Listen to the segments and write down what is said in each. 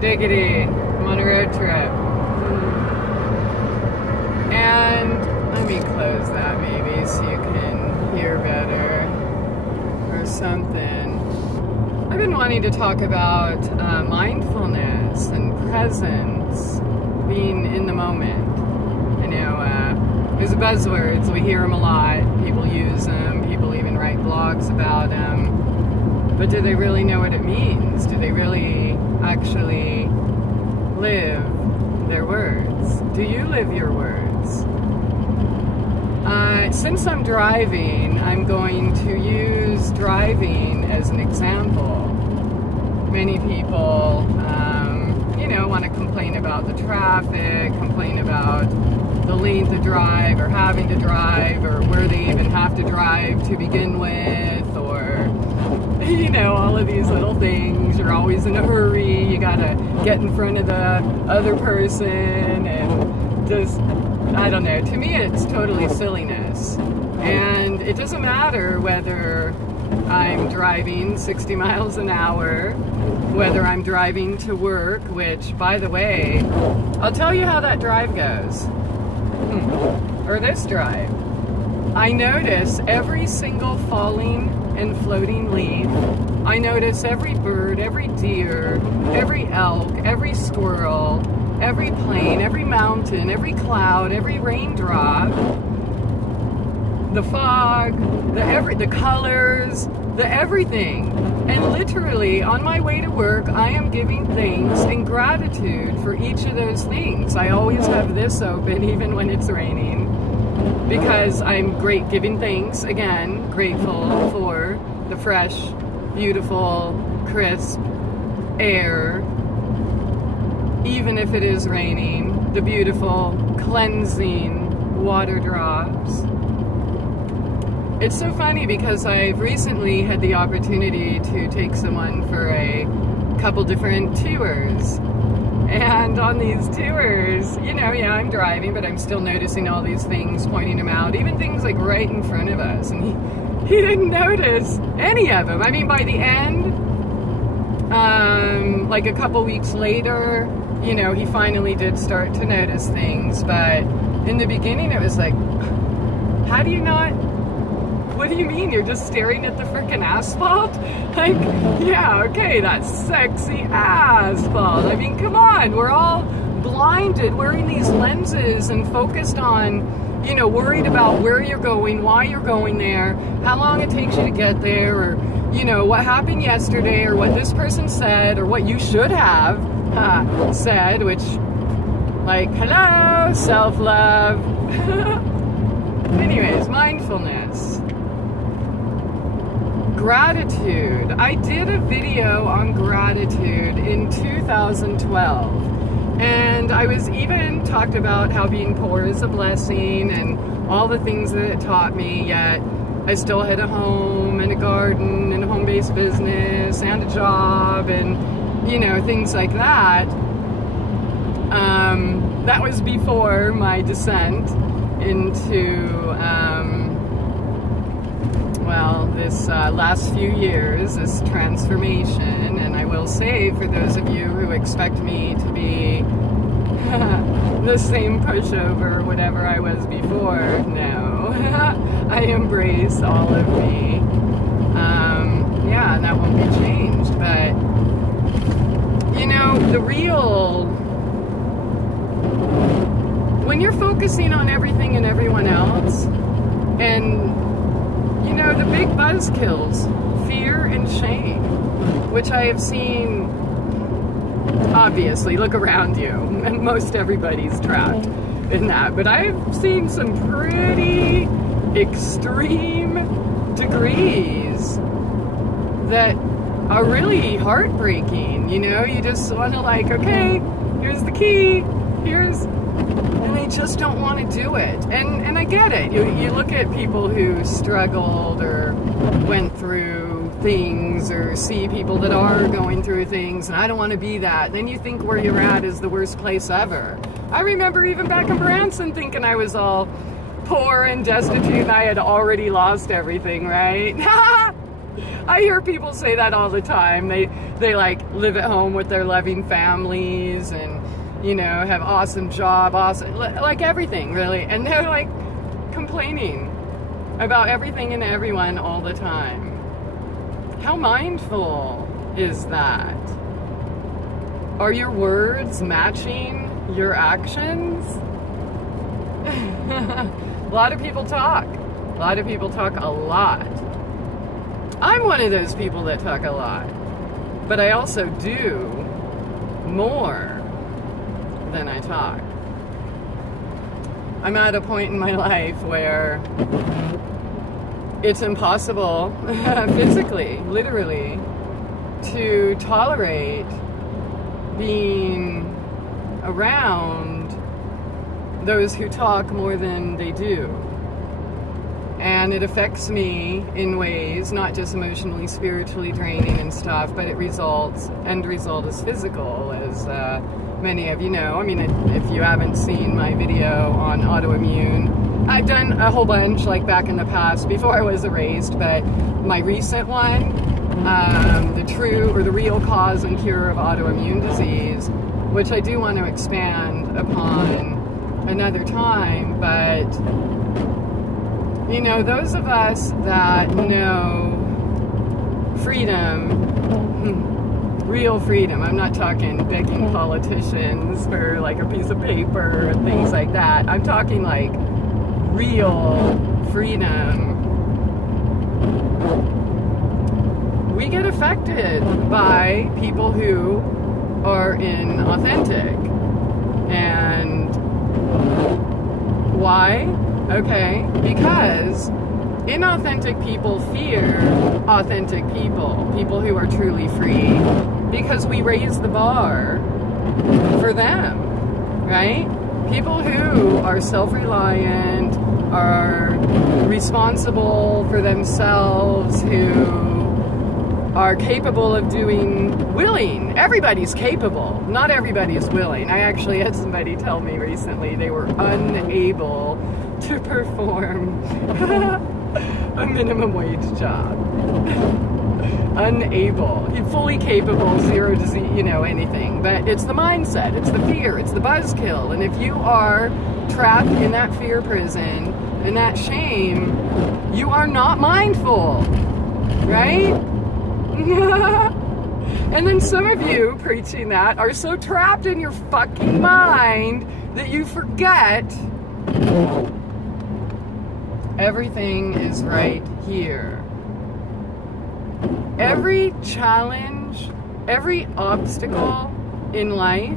Diggity, I'm on a road trip. And let me close that maybe so you can hear better or something. I've been wanting to talk about mindfulness and presence, being in the moment. You know, there's buzzwords, we hear them a lot, people use them, people even write blogs about them, but do they really know what it means? Do they really actually live their words? Do you live your words? Since I'm driving, I'm going to use driving as an example. Many people, you know, want to complain about the traffic, complain about the length of drive, or having to drive, or where they even have to drive to begin with, or, you know, all of these little things. You're always in a hurry, you gotta get in front of the other person, and just, I don't know, to me it's totally silliness. And it doesn't matter whether I'm driving 60 miles an hour, whether I'm driving to work, which, by the way, I'll tell you how that drive goes. Or this drive. I notice every single falling and floating leaf. I notice every bird, every deer, every elk, every squirrel, every plane, every mountain, every cloud, every raindrop, the fog, the colors, the everything. And literally, on my way to work, I am giving thanks and gratitude for each of those things. I always have this open, even when it's raining, because I'm giving thanks, again, grateful for the fresh, beautiful, crisp air, even if it is raining, the beautiful, cleansing water drops. It's so funny because I've recently had the opportunity to take someone for a couple different tours. And on these tours, you know, yeah, I'm driving, but I'm still noticing all these things, pointing them out, even things like right in front of us. And he didn't notice any of them. I mean, by the end, like a couple weeks later, you know, he finally did start to notice things. But in the beginning, it was like, how do you not? What do you mean? You're just staring at the frickin' asphalt? Like, yeah, okay, that's sexy asphalt. I mean, come on, we're all blinded, wearing these lenses and focused on, you know, worried about where you're going, why you're going there, how long it takes you to get there, or, you know, what happened yesterday, or what this person said, or what you should have said, which, like, hello, self-love. Anyways, mindfulness. Gratitude. I did a video on gratitude in 2012, and I was even talked about how being poor is a blessing and all the things that it taught me, yet I still had a home and a garden and a home-based business and a job and, you know, things like that. That was before my descent into well, this last few years, this transformation. And I will say, for those of you who expect me to be the same pushover, whatever I was before, no. I embrace all of me. Yeah, and that won't be changed. But, you know, the real... when you're focusing on everything and everyone else, and, you know, the big buzzkills, fear and shame, which I have seen, obviously, look around you, and most everybody's trapped in that, but I've seen some pretty extreme degrees that are really heartbreaking. You know, you just want to, like, okay, here's the key, here's... and they just don't want to do it. And I get it. You look at people who struggled or went through things, or see people that are going through things, and I don't want to be that. Then you think where you're at is the worst place ever. I remember even back in Branson thinking I was all poor and destitute and I had already lost everything, right? I hear people say that all the time. They like live at home with their loving families and, you know, have awesome job, awesome, like everything really. And they're like complaining about everything and everyone all the time. How mindful is that? Are your words matching your actions? A lot of people talk. A lot of people talk a lot. I'm one of those people that talk a lot. But I also do more than I talk. I'm at a point in my life where it's impossible, physically, literally, to tolerate being around those who talk more than they do. And it affects me in ways, not just emotionally, spiritually draining and stuff, but end result is physical, as many of you know. I mean, if you haven't seen my video on autoimmune, I've done a whole bunch like back in the past before I was erased, but my recent one, the real cause and cure of autoimmune disease, which I do want to expand upon another time, but you know, those of us that know freedom, real freedom, I'm not talking begging politicians for like a piece of paper and things like that. I'm talking like real freedom. We get affected by people who are inauthentic. And why? Okay, because inauthentic people fear authentic people, people who are truly free, because we raise the bar for them, right? People who are self-reliant, are responsible for themselves, who are capable of willing. Everybody's capable. Not everybody is willing. I actually had somebody tell me recently they were unable to perform a minimum wage job. Unable. You're fully capable, zero disease, you know, anything. But it's the mindset, it's the fear, it's the buzzkill. And if you are trapped in that fear prison and that shame, you are not mindful, right? And then some of you preaching that are so trapped in your fucking mind that you forget everything is right here. Every challenge, every obstacle in life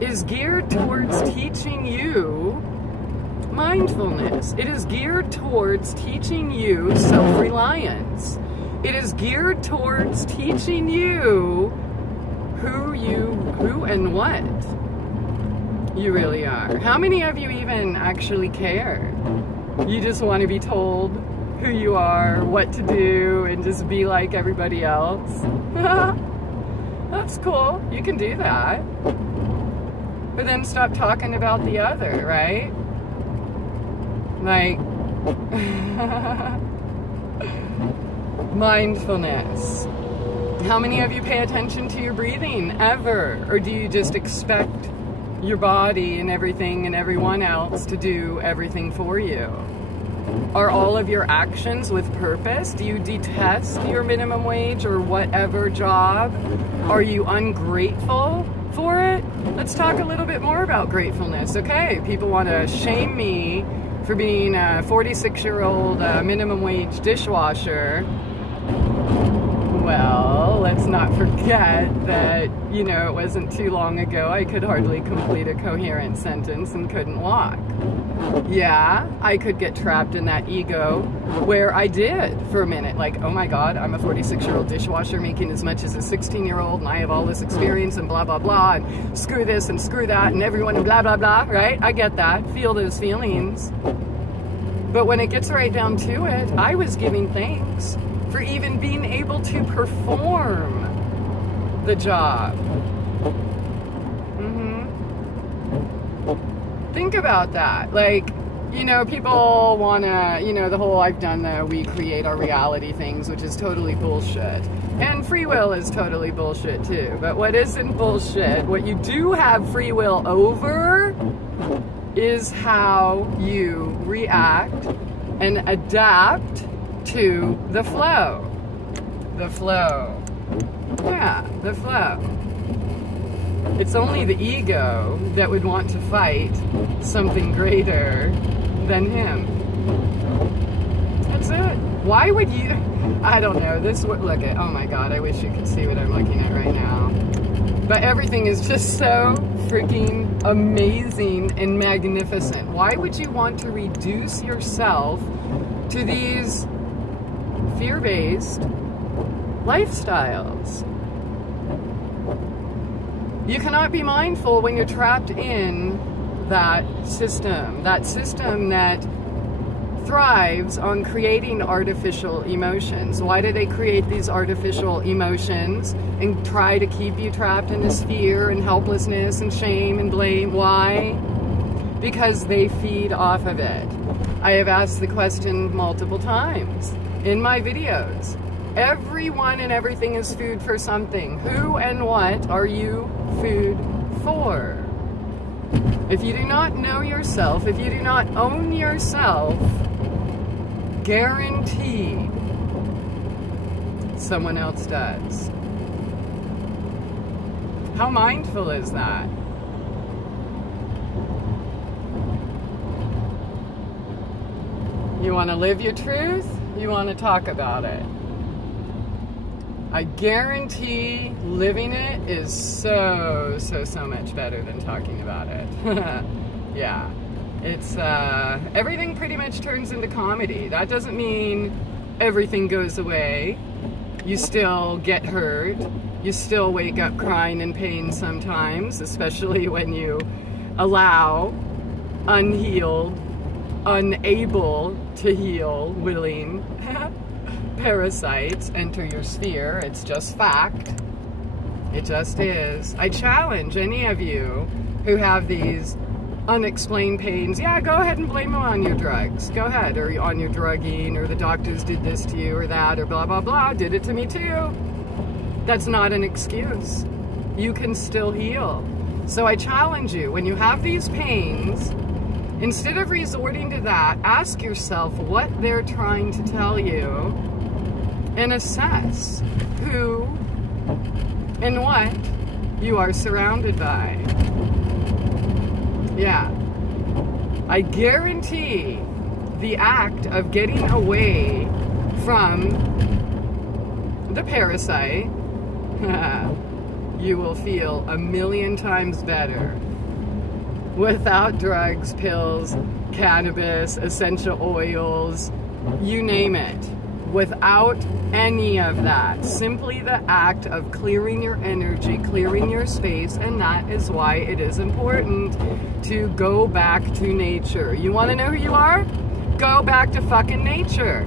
is geared towards teaching you mindfulness. It is geared towards teaching you self-reliance. It is geared towards teaching you who and what you really are. How many of you even actually care? You just want to be told who you are, what to do, and just be like everybody else. That's cool. You can do that. But then stop talking about the other, right? Like, mindfulness. How many of you pay attention to your breathing ever? Or do you just expect your body and everything and everyone else to do everything for you? Are all of your actions with purpose? Do you detest your minimum wage or whatever job? Are you ungrateful for it? Let's talk a little bit more about gratefulness. Okay, people want to shame me for being a 46-year-old minimum wage dishwasher. Well, let's not forget that, you know, it wasn't too long ago I could hardly complete a coherent sentence and couldn't walk. Yeah, I could get trapped in that ego where I did for a minute. Like, oh my God, I'm a 46-year-old dishwasher making as much as a 16-year-old and I have all this experience and blah, blah, blah, and screw this and screw that and everyone and blah, blah, blah, right? I get that. Feel those feelings. But when it gets right down to it, I was giving thanks for even being able to perform the job. Think about that. Like, you know, people want to, you know, the whole I've done the we create our reality things, which is totally bullshit. And free will is totally bullshit too. But what isn't bullshit, what you do have free will over, is how you react and adapt to the flow. The flow. Yeah, the flow. It's only the ego that would want to fight something greater than him. That's it. Why would you? I don't know. This would look at. Oh my God! I wish you could see what I'm looking at right now. But everything is just so freaking amazing and magnificent. Why would you want to reduce yourself to these fear-based lifestyles? You cannot be mindful when you're trapped in that system that thrives on creating artificial emotions. Why do they create these artificial emotions and try to keep you trapped in this fear and helplessness and shame and blame? Why? Because they feed off of it. I have asked the question multiple times in my videos. Everyone and everything is food for something. Who and what are you food for? If you do not know yourself, if you do not own yourself, guaranteed someone else does. How mindful is that? You want to live your truth? You want to talk about it? I guarantee living it is so much better than talking about it. Yeah. It's, everything pretty much turns into comedy. That doesn't mean everything goes away. You still get hurt. You still wake up crying in pain sometimes, especially when you allow unhealed, unable to heal, willing parasites enter your sphere. It's just fact. It just is. I challenge any of you who have these unexplained pains, yeah, go ahead and blame them on your drugs. Go ahead, or on your drugging, or the doctors did this to you, or that, or blah, blah, blah, did it to me too. That's not an excuse. You can still heal. So I challenge you, when you have these pains, instead of resorting to that, ask yourself what they're trying to tell you and assess who and what you are surrounded by. Yeah. I guarantee the act of getting away from the parasite, you will feel 1,000,000 times better without drugs, pills, cannabis, essential oils, you name it. Without any of that. Simply the act of clearing your energy, clearing your space, and that is why it is important to go back to nature. You want to know who you are? Go back to fucking nature.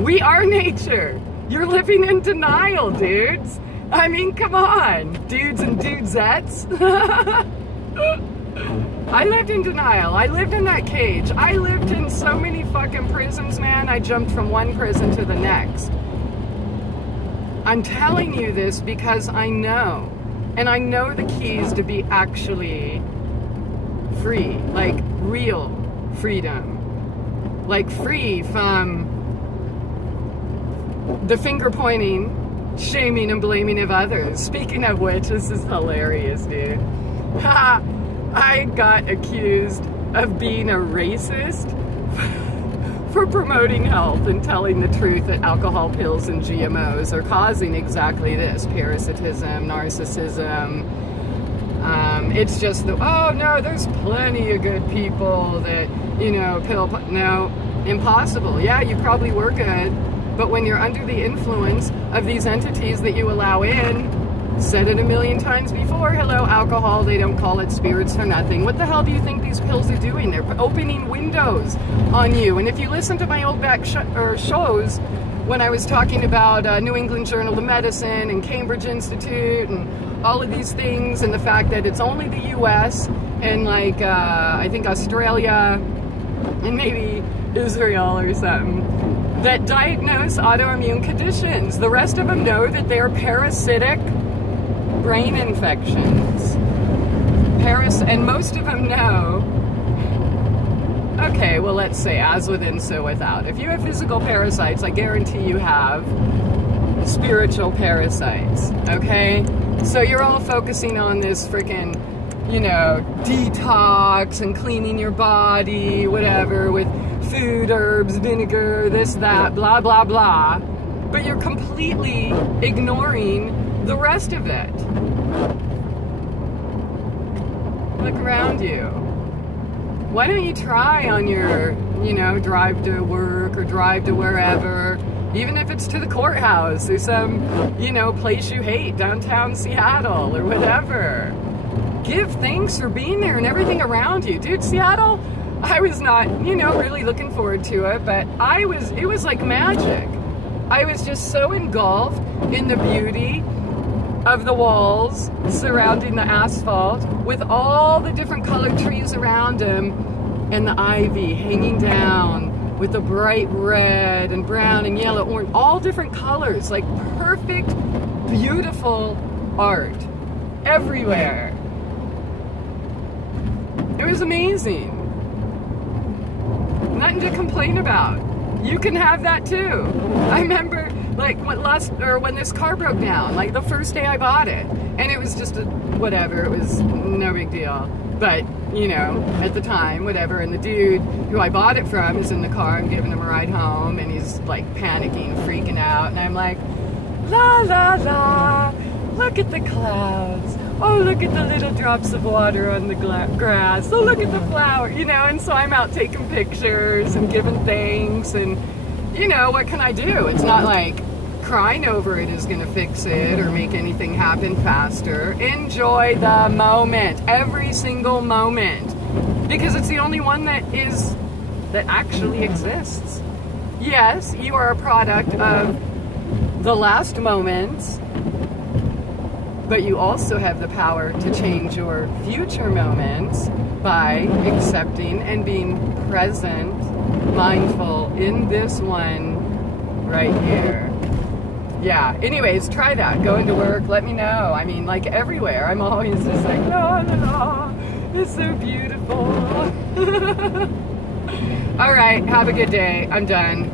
We are nature. You're living in denial, dudes. I mean, come on, dudes and dudesettes. I lived in denial. I lived in that cage. I lived in so many fucking prisons, man. I jumped from one prison to the next. I'm telling you this because I know. And I know the keys to be actually free. Like real freedom. Like free from the finger pointing, shaming and blaming of others. Speaking of which, this is hilarious, dude. Ha! I got accused of being a racist for promoting health and telling the truth that alcohol, pills, and GMOs are causing exactly this. Parasitism, narcissism. It's just the, oh no, there's plenty of good people that, you know, no, impossible. Yeah, you probably were good, but when you're under the influence of these entities that you allow in, said it 1,000,000 times before, hello alcohol, they don't call it spirits for nothing. What the hell do you think these pills are doing? They're opening windows on you. And if you listen to my old back shows, when I was talking about New England Journal of Medicine and Cambridge Institute and all of these things, and the fact that it's only the US and like I think Australia and maybe Israel or something, that diagnose autoimmune conditions. The rest of them know that they're parasitic brain infections. And most of them know, okay, well, let's say as within, so without. If you have physical parasites, I guarantee you have spiritual parasites, okay? So you're all focusing on this freaking, you know, detox and cleaning your body, whatever, with food, herbs, vinegar, this, that, blah, blah, blah. But you're completely ignoring the rest of it. Look around you. Why don't you try on your, you know, drive to work or drive to wherever, even if it's to the courthouse or some, you know, place you hate, downtown Seattle or whatever. Give thanks for being there and everything around you. Dude, Seattle, I was not, you know, really looking forward to it, but it was like magic. I was just so engulfed in the beauty of the walls surrounding the asphalt with all the different colored trees around them and the ivy hanging down with the bright red and brown and yellow, orange, all different colors, like perfect, beautiful art everywhere. It was amazing. Nothing to complain about. You can have that too. I remember like when this car broke down, like the first day I bought it, and it was just whatever, it was no big deal. But, you know, at the time, whatever, and the dude who I bought it from is in the car, I'm giving him a ride home, and he's like panicking, freaking out, and I'm like, la la la, look at the clouds. Oh, look at the little drops of water on the grass. Oh, look at the flower, you know, and so I'm out taking pictures and giving thanks, and, you know, what can I do? It's not like crying over it is gonna fix it or make anything happen faster. Enjoy the moment, every single moment, because it's the only one that actually exists. Yes, you are a product of the last moments, but you also have the power to change your future moments by accepting and being present, mindful in this one right here. Yeah, anyways, try that. Go into work, let me know. I mean, like everywhere, I'm always just like, la la la, it's so beautiful. All right, have a good day. I'm done.